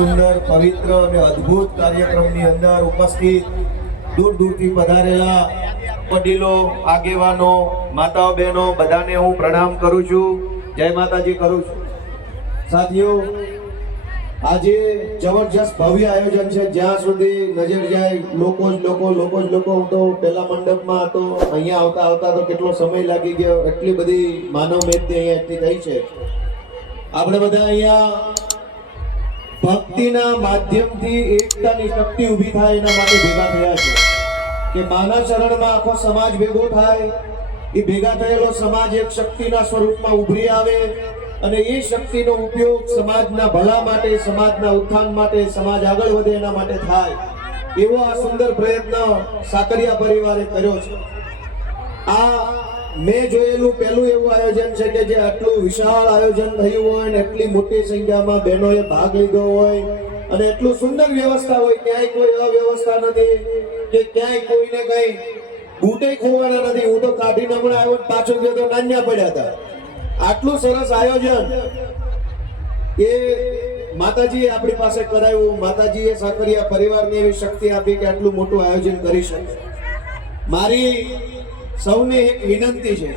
સુંદર, પવિત્ર અને અદ્ભુત કાર્યક્રમની અંદર ઉપસ્થિત દૂર દૂરથી પધારેલા વડીલો, આગેવાનો, માતાઓ બહેનો, બધાને હું પ્રણામ કરું છું. જય માતાજી કરું છું. સાથીઓ, આજે જબરજસ્ત ભવ્ય આયોજન છે. જ્યાં સુધી નજર જાય, લોકો જ લોકો લોકો જ લોકો. હું તો પહેલા મંડપમાં હતો, અહીંયા આવતા આવતા તો કેટલો સમય લાગી ગયો. એટલી બધી માનવ મેદની અહીંયા એટલી થઈ છે. આપણે બધા અહીંયા ભક્તિના માધ્યમથી એકતાની શક્તિ ઊભી થાય એના માટે ભેગા થયા છે. કે માના ચરણમાં આખો સમાજ ભેગો થાય, એ ભેગા થયેલો સમાજ એક શક્તિના સ્વરૂપમાં ઉભરી આવે અને એ શક્તિનો ઉપયોગ સમાજના ભલા માટે, સમાજના ઉત્થાન માટે, સમાજ આગળ વધે એના માટે થાય. એવો આ સુંદર પ્રયત્ન સાકરિયા પરિવારે કર્યો છે. આ મેં જોયેલું પહેલું એવું આયોજન છે કે જે આટલું વિશાળ આયોજન થયું હોય અને એટલી મોટી સંખ્યામાં બહેનોએ ભાગ લીધો હોય અને એટલું સુંદર વ્યવસ્થા હોય, ક્યાંય કોઈ અવ્યવસ્થા નથી કે ક્યાંય કોઈને કઈ બૂટે ખોવાના નથી. હું તો કાઢીને હમણાં આવ્યો પાછો ગયો તો નાન્યા પડ્યા હતા. આટલું સરસ આયોજન એ માતાજીએ આપણી પાસે કરાવ્યું. માતાજીએ સાકરિયા પરિવારને એવી શક્તિ આપી કે આટલું મોટું આયોજન કરી શકે. મારી સૌને એક વિનંતી છે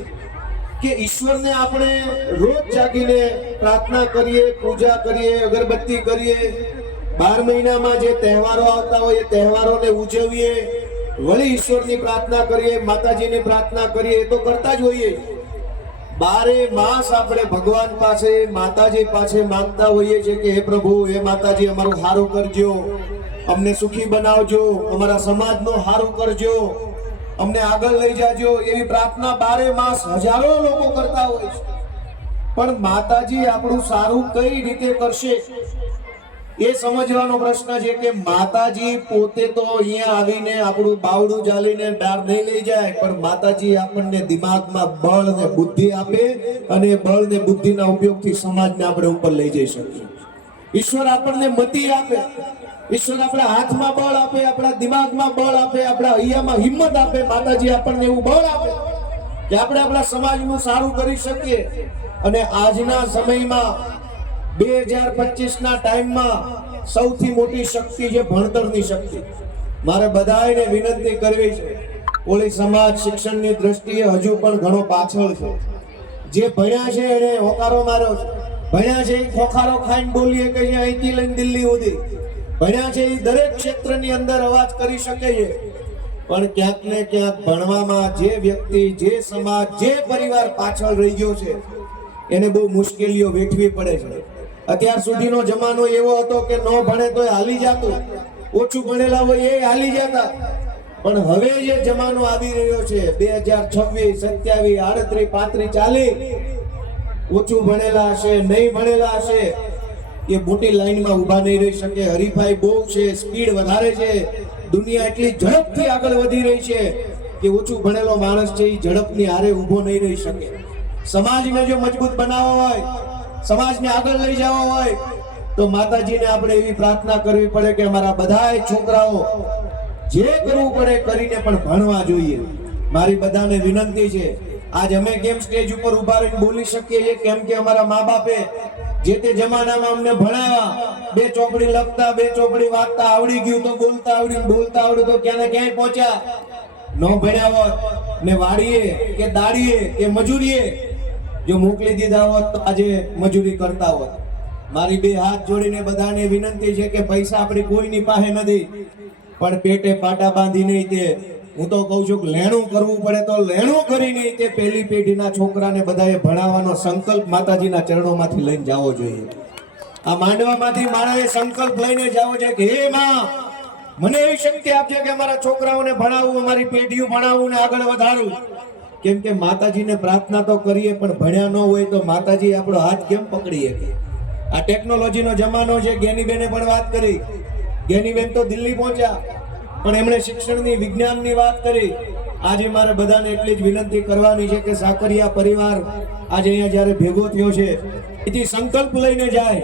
કે ઈશ્વરને આપણે રોજ જાગીને પ્રાર્થના કરીએ, પૂજા કરીએ, અગરબત્તી કરીએ. બાર મહિનામાં જે તહેવારો આવતા હોય એ તહેવારોને ઉજવીએ. વળી ઈશ્વરની પ્રાર્થના કરીએ, માતાજીની પ્રાર્થના કરીએ તો કરતા જ હોઈએ. બારે માસ આપણે ભગવાન પાસે, માતાજી પાસે માંગતા હોઈએ છીએ કે, હે પ્રભુ, હે માતાજી, અમારું હારું કરજો. અમને સુખી બનાવજો. અમારા સમાજનું હારું કરજો. અમને આગળ લઈ જાજો એવી પ્રાર્થના બારે માસ હજારો લોકો કરતા હોય છે. પણ માતાજી આપણું સારું કઈ રીતે કરશે? એ સમજવાનો પ્રશ્ન છે કે માતાજી પોતે તો અહીંયા આવીને આપણું બાવડું ચાલીને ડાર નહીં લઈ જાય, પણ માતાજી આપણને દિમાગમાં બળ ને બુદ્ધિ આપે અને બળ ને બુદ્ધિના ઉપયોગથી સમાજને આપણે ઉપર લઈ જઈ શકીએ. ઈશ્વર આપણને મતિ આપે. ઈશ્વર આપણા હાથમાં બળ આપે, આપણા દિમાગમાં બળ આપે, આપણા હૈયામાં હિંમત આપે, માતાજી આપણને એવું બળ આપે કે આપણે આપણા સમાજનું સારું કરી શકીએ. અને આજના સમયમાં બે હજાર પચીસ ના ટાઈમમાં સૌથી મોટી શક્તિ છે ભણતરની શક્તિ. મારે બધાને વિનંતી કરવી છે. કોળી સમાજ શિક્ષણની દ્રષ્ટિએ હજુ પણ ઘણો પાછળ છે. જે ભણ્યા છે એને હોકારો માર્યો છે. ભણ્યા છે એ ખોખારો ખાઈને બોલીએ કે અહીંથી લઈને દિલ્હી સુધી. ભણ્યા છે એ દરેક ક્ષેત્રની અંદર અવાજ કરી શકે છે. પણ ક્યાંક ને ક્યાંક ભણવામાં જે વ્યક્તિ, જે સમાજ, જે પરિવાર પાછળ રહી ગયો છે, એને બહુ મુશ્કેલીઓ વેઠવી પડે છે. અત્યાર સુધીનો જમાનો એવો હતો કે ન ભણે તો હાલી જતું. ઓછું ભણેલા હોય એ હાલી જતા. પણ હવે જે જમાનો આવી રહ્યો છે, બે હજાર છવ્વીસ, સત્યાવીસ, આડત્રીસ, પાંત્રીસ, ચાલીસ, ઓછું ભણેલા હશે, નહીં ભણેલા હશે એ મોટી લાઈનમાં ઊભા નહીં રહી શકે. હરીફાઈ બહુ છે, સ્પીડ વધારે છે. દુનિયા એટલી ઝડપથી આગળ વધી રહી છે કે ઓછું ભણેલો માણસ છે એ ઝડપની હારે ઊભો નહીં રહી શકે. સમાજને જો મજબૂત બનાવવો હોય, સમાજને આગળ લઈ જવો હોય, તો માતાજીને આપણે એવી પ્રાર્થના કરવી પડે કે અમારા બધાય છોકરાઓ જે કરવું પડે કરીને પણ ભણવા જોઈએ. મારી બધાને વિનંતી છે, આજ અમે કેમ સ્ટેજ ઉપર ઊભા રહીને બોલી શકીએ છીએ? કેમ કે અમારા મા બાપે જે તે જમાનામાં અમને ભણાવ્યા બે ચોપડી લખતા, બે ચોપડી વાંચતા, આવડી ગયું તો બોલતા આવડી બોલતા આવડ્યું તો ક્યાં ને ક્યાંય પહોંચ્યા. ન ભણ્યા હોત ને વાડીએ કે દાડીએ કે મજૂરીએ, જો મોકલી દીધા હોત તો આજે મજૂરી કરતા હોત. મારી બે હાથ જોડીને બધાને વિનંતી છે કે પૈસા આપણી કોઈની પાસે નથી, પણ પેટે પાટા બાંધી નહીં તે હું તો કહું છું કે લેણું કરવું પડે તો લેણું કરી નહીં તે પહેલી પેઢીના છોકરાને બધાએ ભણાવવાનો સંકલ્પ માતાજીના ચરણોમાંથી લઈને જવો જોઈએ. આ માંડવામાંથી મારાએ સંકલ્પ લઈને જવો છે કે, હે માં, મને એવી શક્તિ આપજે કે અમારા છોકરાઓને ભણાવવું અમારી પેઢીઓ ભણાવવું ને આગળ વધારવું કેમ કે માતાજીને પ્રાર્થના તો કરીએ, પણ ભણ્યા ન હોય તો માતાજી આપણો હાથ કેમ પકડી શકે આ ટેકનોલોજીનો જમાનો છે જ્ઞાનીબેને પણ વાત કરી. જ્ઞાનીબેન તો દિલ્હી પહોંચ્યા. પણ એમણે શિક્ષણની, વિજ્ઞાનની વાત કરી. આજે મારે બધાને એટલી જ વિનંતી કરવાની છે કે સાકરિયા પરિવાર આજે અહીંયા જ્યારે ભેગો થયો છે, એથી સંકલ્પ લઈને જાય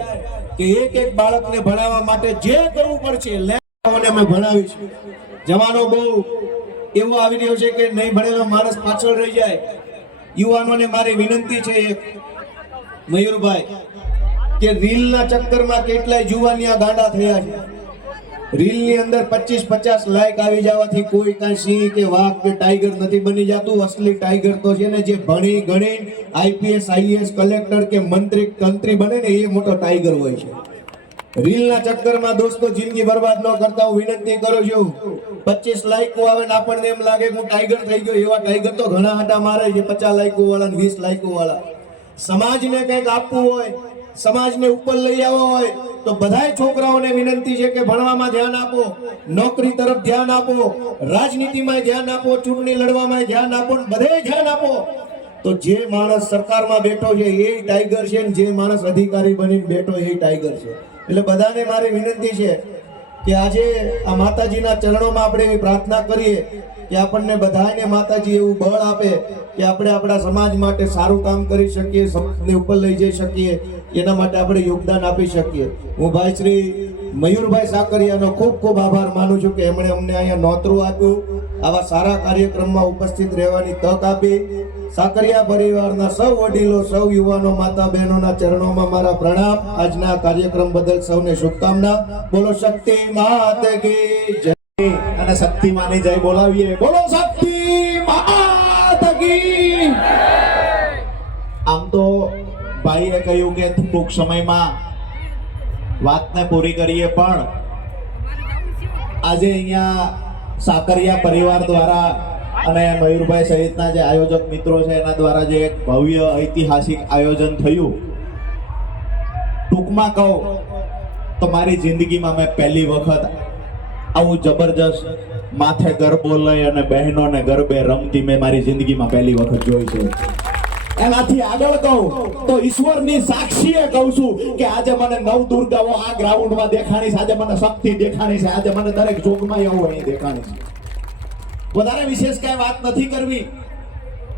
કે એક એક બાળકને ભણાવવા માટે જે કરવું પડશે અમે ભણાવીશું. જવાનો બહુ એવો આવી રહ્યો છે કે નહીં ભણેલો માણસ પાછળ રહી જાય. યુવાનોને મારી વિનંતી છે એક, મયુરભાઈ, કે રીલના ચક્કરમાં કેટલાય જુવાનિયા ગાંડા થયા છે. રીલની અંદર પચીસ પચાસ લાઈક આવી જવાથી કોઈ કાંઈ સિંહ કે વાઘ કે ટાઈગર નથી બની જતું. અસલી ટાઈગર તો છે ને જે ભણી ગણી આઈપીએસ આઈએસ કલેક્ટર કે મંત્રી, તંત્રી બને ને એ મોટો ટાઈગર હોય છે. રીલના ચક્કરમાં દોસ્તો જિંદગી બરબાદ ન કરતા હું વિનંતી કરું છું. પચીસ લાઈકો આવે ને આપણને એમ લાગે કે હું ટાઈગર થઈ ગયો. એવા ટાઈગર તો ઘણા હાટા મારે છે પચાસ લાઈકો વાળા વીસ લાઈકો વાળા. સમાજને કંઈક આપવું હોય, સમાજને ઉપર લઈ આવવો હોય તો બધાય છોકરાઓને વિનંતી છે કે ભણવામાં ધ્યાન આપો, નોકરી તરફ ધ્યાન આપો, રાજનીતિમાં ધ્યાન આપો, ચૂંટણી લડવામાં ધ્યાન આપો બધે ધ્યાન આપો. તો જે માણસ સરકારમાં બેઠો છે એ ટાઈગર છે જે માણસ અધિકારી બનીને બેઠો એ ટાઈગર છે. એટલે બધાને મારી વિનંતી છે કે આજે આ માતાજીના ચરણોમાં આપણે એવી પ્રાર્થના કરીએ કે આપણને બધાને માતાજી એવું બળ આપે કે આપણે આપણા સમાજ માટે સારું કામ કરી શકીએ, સમાજને ઉપર લઈ જઈ શકીએ, એના માટે આપણે યોગદાન આપી શકીએ. હું ભાઈ શ્રી મયુરભાઈ સાકરિયાનો ખૂબ ખૂબ આભાર માનું છું કે એમણે અમને અહીંયા નોતરું આપ્યું, આવા સારા કાર્યક્રમમાં ઉપસ્થિત રહેવાની તક આપી સાકરિયા પરિવારના સૌ વડીલો, સૌ યુવાનો, માતા બહેનોના ચરણોમાં મારા પ્રણામ. આજના કાર્યક્રમ બદલ સૌને શુભકામના. બોલો શક્તિ માત કી જય. અને શક્તિમાની જય બોલાવીએ. બોલો શક્તિ માત કી આમ તો ભાઈએ કહ્યું કે ટૂંક સમયમાં વાતને પૂરી કરીએ, પણ આજે અહીંયા સાકરિયા પરિવાર દ્વારા અને મયુરભાઈ સહિતના જે આયોજક મિત્રો છે, એના દ્વારા જે એક ભવ્ય ઐતિહાસિક આયોજન થયું. ટૂંકમાં કહું તો મારી જિંદગીમાં મેં પહેલી વખત આવું જબરજસ્ત માથે ગરબો લઈ અને બહેનોને ગરબે રમતી મેં મારી જિંદગીમાં પહેલી વખત જોઈ છે. એનાથી આગળ કહું તો ઈશ્વરની સાક્ષીએ કહું છું કે આજે મને નવ દુર્ગાઓ આ ગ્રાઉન્ડમાં દેખાણી છે, આજે મને શક્તિ દેખાણી છે, આજે મને દરેક જોગમાં એવું અહીં દેખાણી છે. વધારે વિશેષ કઈ વાત નથી કરવી.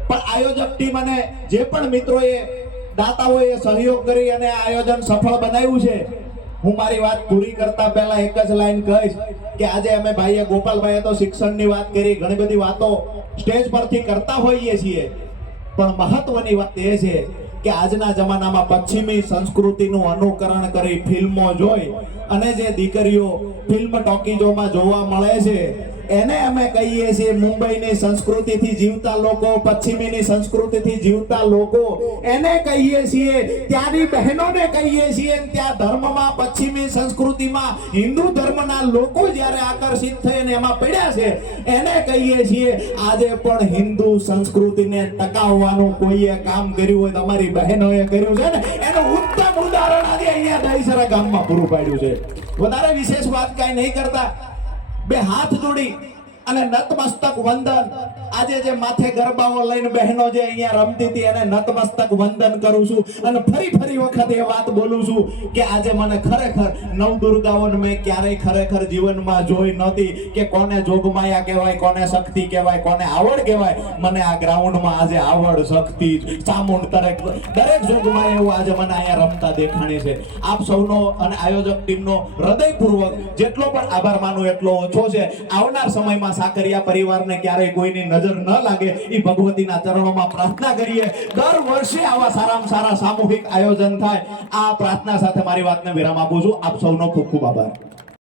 પણ આયોજક ટીમ અને જે પણ મિત્રોએ દાતાઓએ સહયોગ કરી અને આ આયોજન સફળ બનાવ્યું છે, હું મારી વાત પૂરી કરતા પહેલા એક જ લાઈન કહીશ કે આજે અમે ભાઈએ ગોપાલભાઈએ તો શિક્ષણની વાત કરી, ઘણી બધી વાતો સ્ટેજ પરથી કરતા હોઈએ છીએ. પણ મહત્વની વાત એ છે કે આજના જમાનામાં પશ્ચિમી સંસ્કૃતિનું અનુકરણ કરી ફિલ્મો જોઈ અને જે દીકરીઓ ફિલ્મ ટોકીજોમાં જોવા મળે છે એને અમે કહીએ છીએ મુંબઈની સંસ્કૃતિથી જીવતા લોકો, પશ્ચિમીની સંસ્કૃતિથી જીવતા લોકો, એને કહીએ છીએ, ત્યાંની બહેનોને કહીએ છીએ, ત્યાં ધર્મમાં, પશ્ચિમી સંસ્કૃતિમાં, હિન્દુ ધર્મના લોકો જ્યારે આકર્ષિત થઈને એમાં પડ્યા છે, એને કહીએ છીએ, આજે પણ હિન્દુ સંસ્કૃતિને ટકાવવાનું કોઈએ કામ કર્યું હોય તમારી બહેનોએ કર્યું છે ને, એનું ઉત્તમ ઉદાહરણ આજે અહીંયા દહીસરા ગામમાં પૂરું પાડ્યું છે. વધારે વિશેષ વાત કાંઈ નહીં કરતા. બે હાથ જોડી અને નતમસ્તક વંદન. આજે જે માથે ગરબાઓ લઈને બહેનો જે અહીંયા રમતી હતી, એને નતમસ્તક વંદન કરું છું અને ફરી ફરી વખત એ વાત બોલું છું કે આજે મને ખરેખર નવદુર્ગાઓને મેં ક્યારેય ખરેખર જીવનમાં જોઈ નહોતી કે કોને જોગમાયા કહેવાય, કોને શક્તિ કહેવાય, કોને આવડ કહેવાય. મને આ ગ્રાઉન્ડમાં આજે આવડ, શક્તિ, ચામુંડ દરેક દરેક જોગમાયા એવું આજે મને અહીંયા રમતા દેખાણી છે. આપ સૌનો અને આયોજક ટીમનો હૃદયપૂર્વક જેટલો પણ આભાર માનું એટલો ઓછો છે. આવનાર સમયમાં સાકરિયા પરિવારને ક્યારેય કોઈની નજર ન લાગે એ ભગવતીના ચરણોમાં પ્રાર્થના કરીએ. દર વર્ષે આવા સારામાં સારા સામૂહિક આયોજન થાય. આ પ્રાર્થના સાથે મારી વાતને વિરામ આપું છું. આપ સૌનો ખૂબ ખૂબ આભાર.